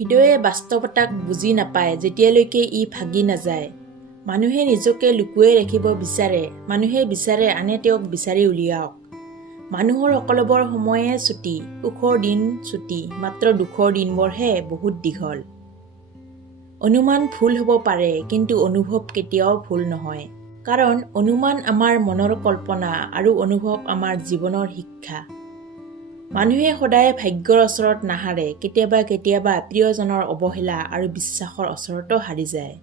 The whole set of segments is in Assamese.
হৃদয়ে বাস্তৱতাক বুজি নাপায় যেতিয়ালৈকে ই ভাগি নাযায়। মানুহে নিজকে লুকুৱাই ৰাখিব বিচাৰে, মানুহে বিচাৰে আনে তেওঁক বিচাৰি উলিয়াওক। মানুহৰ সকলোবোৰ সময়ে ছুটি, সুখৰ দিন ছুটি, মাত্ৰ দুখৰ দিনবোৰহে বহুত দীঘল। অনুমান ভুল হ'ব পাৰে, কিন্তু অনুভৱ কেতিয়াও ভুল নহয়। কাৰণ অনুমান আমাৰ মনৰ কল্পনা আৰু অনুভৱ আমাৰ জীৱনৰ শিক্ষা। মানুহে সদায় ভাগ্যৰ ওচৰত নাহাৰে, কেতিয়াবা কেতিয়াবা প্ৰিয়জনৰ অৱহেলা আৰু বিশ্বাসৰ ওচৰতো হাৰি যায়।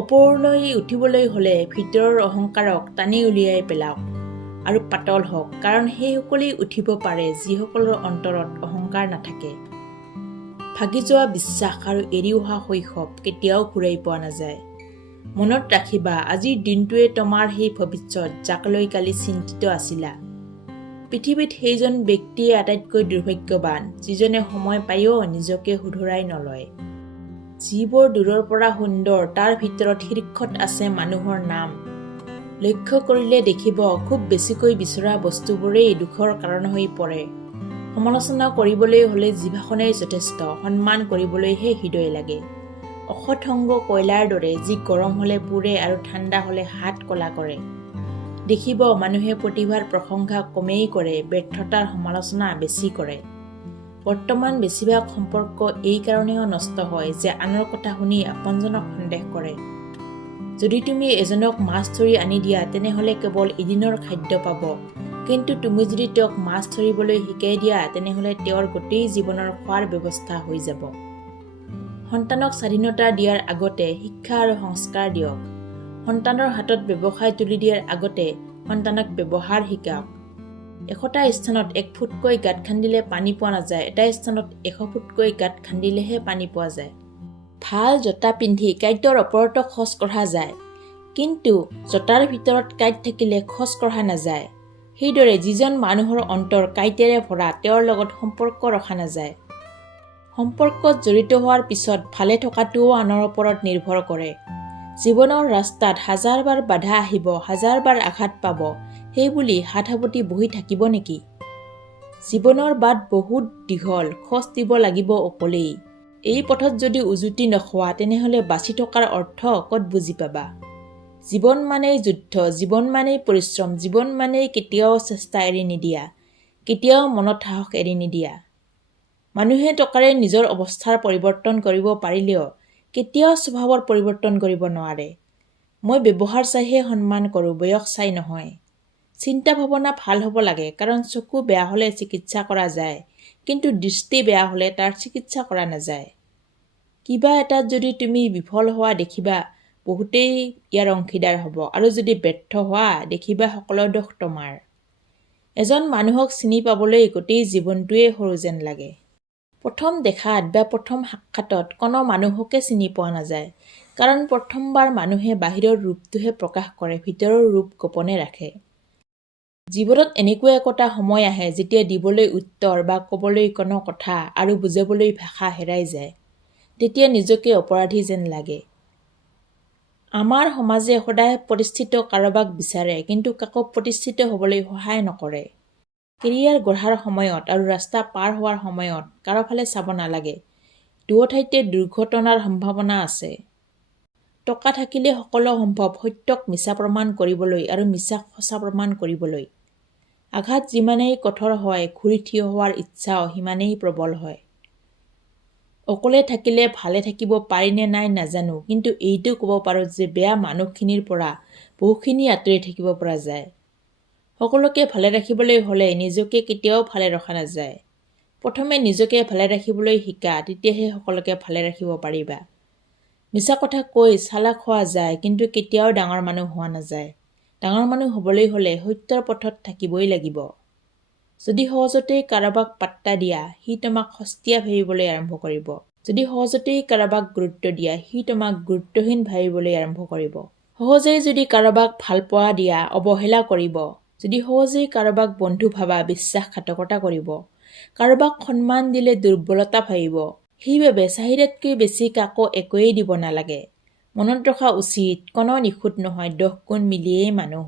ওপৰলৈ উঠিবলৈ হ'লে ভিতৰৰ অহংকাৰক টানি উলিয়াই পেলাওক আৰু পাতল হওক, কাৰণ সেইসকলেই উঠিব পাৰে যিসকলৰ অন্তৰত অহংকাৰ নাথাকে। ভাগি যোৱা বিশ্বাস আৰু এৰি অহা শৈশৱ কেতিয়াও ঘূৰাই পোৱা নাযায়। মনত ৰাখিবা, আজিৰ দিনটোৱে তোমাৰ সেই ভৱিষ্যত যাক লৈ কালি চিন্তিত আছিলা। পৃথিৱীত সেইজন ব্যক্তিয়ে আটাইতকৈ দুৰ্ভাগ্যৱান যিজনে সময় পায়ো নিজকে শুধৰাই নলয়। যিবোৰ দূৰৰ পৰা সুন্দৰ তাৰ ভিতৰত শীৰ্ষত আছে মানুহৰ নাম। লক্ষ্য কৰিলে দেখিব, খুব বেছিকৈ বিচৰা বস্তুবোৰেই দুখৰ কাৰণ হৈ পৰে। সমালোচনা কৰিবলৈ হ'লে জিভাখনেই যথেষ্ট, সন্মান কৰিবলৈহে হৃদয় লাগে। অসৎসংগ কয়লাৰ দৰে, যি গৰম হ'লে পুৰে আৰু ঠাণ্ডা হ'লে হাত কলা কৰে। দেখিব, মানুহে প্ৰতিভাৰ প্ৰশংসা কমেই কৰে, ব্যৰ্থতাৰ সমালোচনা বেছি কৰে। বৰ্তমান বেছিভাগ সম্পৰ্ক এই কাৰণেও নষ্ট হয় যে আনৰ কথা শুনি আপোনজনক সন্দেহ কৰে। যদি তুমি এজনক মাছ ধৰি আনি দিয়া, তেনেহ'লে কেৱল এদিনৰ খাদ্য পাব, কিন্তু তুমি যদি তেওঁক মাছ ধৰিবলৈ শিকাই দিয়া, তেনেহ'লে তেওঁৰ গোটেই জীৱনৰ খোৱাৰ ব্যৱস্থা হৈ যাব। সন্তানক স্বাধীনতা দিয়াৰ আগতে শিক্ষা আৰু সংস্কাৰ দিয়ক। সন্তানৰ হাতত ব্যৱসায় তুলি দিয়াৰ আগতে সন্তানক ব্যৱহাৰ শিকাওক। এশটা স্থানত 1 ফুটকৈ গাঁত খান্দিলে পানী পোৱা নাযায়, এটা স্থানত 100 ফুটকৈ গাঁত খান্দিলেহে পানী পোৱা যায়। ভাল জোতা পিন্ধি কাঁইটৰ ওপৰতো খোজ কঢ়া যায়, কিন্তু জোতাৰ ভিতৰত কাঁইট থাকিলে খোজ কঢ়া নাযায়। সেইদৰে যিজন মানুহৰ অন্তৰ কাঁইটেৰে ভৰা, তেওঁৰ লগত সম্পৰ্ক ৰখা নাযায়। সম্পৰ্কত জড়িত হোৱাৰ পিছত ভালে থকাটোও আনৰ ওপৰত নিৰ্ভৰ কৰে। জীৱনৰ ৰাস্তাত হাজাৰবাৰ বাধা আহিব, হাজাৰবাৰ আঘাত পাব, সেইবুলি হাত সাৱটি বহি থাকিব নেকি? জীৱনৰ বাট বহুত দীঘল, খোজ দিব লাগিব অকলেই। এই পথত যদি উজুতি নোখোৱা, তেনেহ'লে বাচি থকাৰ অৰ্থ ক'ত বুজি পাবা? জীৱন মানেই যুদ্ধ, জীৱন মানেই পৰিশ্ৰম, জীৱন মানেই কেতিয়াও চেষ্টা এৰি নিদিয়া, কেতিয়াও মনত সাহস এৰি নিদিয়া। মানুহে টকাৰে নিজৰ অৱস্থাৰ পৰিৱৰ্তন কৰিব পাৰিলেও কেতিয়াও স্বভাৱৰ পৰিৱৰ্তন কৰিব নোৱাৰে। মই ব্যৱহাৰ চাইহে সন্মান কৰোঁ, বয়স চাই নহয়। চিন্তা ভাৱনা ভাল হ'ব লাগে, কাৰণ চকু বেয়া হ'লে চিকিৎসা কৰা যায়, কিন্তু দৃষ্টি বেয়া হ'লে তাৰ চিকিৎসা কৰা নাযায়। কিবা এটাত যদি তুমি বিফল হোৱা দেখিবা, বহুতেই ইয়াৰ অংশীদাৰ হ'ব, আৰু যদি ব্যৰ্থ হোৱা দেখিবা সকলো দোষ তোমাৰ। এজন মানুহক চিনি পাবলৈ গোটেই জীৱনটোৱে সৰু যেন লাগে। প্ৰথম দেখাত বা প্ৰথম সাক্ষাতত কোনো মানুহকে চিনি পোৱা নাযায়, কাৰণ প্ৰথমবাৰ মানুহে বাহিৰৰ ৰূপটোহে প্ৰকাশ কৰে, ভিতৰৰ ৰূপ গোপনে ৰাখে। জীৱনত এনেকুৱা একোটা সময় আহে যেতিয়া দিবলৈ উত্তৰ বা ক'বলৈ কোনো কথা আৰু বুজাবলৈ ভাষা হেৰাই যায়। তেতিয়া নিজকে অপৰাধী যেন লাগে। আমাৰ সমাজে সদায় প্ৰতিষ্ঠিত কাৰোবাক বিচাৰে, কিন্তু কাকো প্ৰতিষ্ঠিত হ'বলৈ সহায় নকৰে। কেৰিয়াৰ গঢ়াৰ সময়ত আৰু ৰাস্তা পাৰ হোৱাৰ সময়ত কাৰো ফালে চাব নালাগে। দুয়োঠাইতে দুৰ্ঘটনাৰ সম্ভাৱনা আছে। টকা থাকিলে সকলো সম্ভৱ, সত্যক মিছা প্ৰমাণ কৰিবলৈ আৰু মিছাক সঁচা প্ৰমাণ কৰিবলৈ। আঘাত যিমানেই কঠোৰ হয়, ঘূৰি থিয় হোৱাৰ ইচ্ছাও সিমানেই প্ৰবল হয়। অকলে থাকিলে ভালে থাকিব পাৰি নে নাই নাজানো, কিন্তু এইটো ক'ব পাৰোঁ যে বেয়া মানুহখিনিৰ পৰা বহুখিনি আঁতৰি থাকিব পৰা যায়। সকলোকে ভালে ৰাখিবলৈ হ'লে নিজকে কেতিয়াও ভালে ৰখা নাযায়। প্ৰথমে নিজকে ভালে ৰাখিবলৈ শিকা, তেতিয়াহে সকলোকে ভালে ৰাখিব পাৰিবা। মিছা কথা কৈ চালাক হোৱা যায়, কিন্তু কেতিয়াও ডাঙৰ মানুহ হোৱা নাযায়। ডাঙৰ মানুহ হ'বলৈ হ'লে সত্যৰ পথত থাকিবই লাগিব। যদি সহজতেই কাৰোবাক পাত্তা দিয়া, সি তোমাক সস্তীয়া ভাবিবলৈ আৰম্ভ কৰিব। যদি সহজতেই কাৰোবাক গুৰুত্ব দিয়া, সি তোমাক গুৰুত্বহীন ভাবিবলৈ আৰম্ভ কৰিব। সহজেই যদি কাৰোবাক ভাল পোৱা দিয়া, অৱহেলা কৰিব। যদি সহজেই কাৰোবাক বন্ধু ভাবা, বিশ্বাসঘাতকতা কৰিব। কাৰোবাক সন্মান দিলে দুৰ্বলতা ভাবিব। সেইবাবে চাহিদাতকৈ বেছি কাকো একোৱেই দিব নালাগে। মনত ৰখা উচিত, কোনো নিখুঁত নহয়, 10 গুণ মিলিয়েই মানুহ।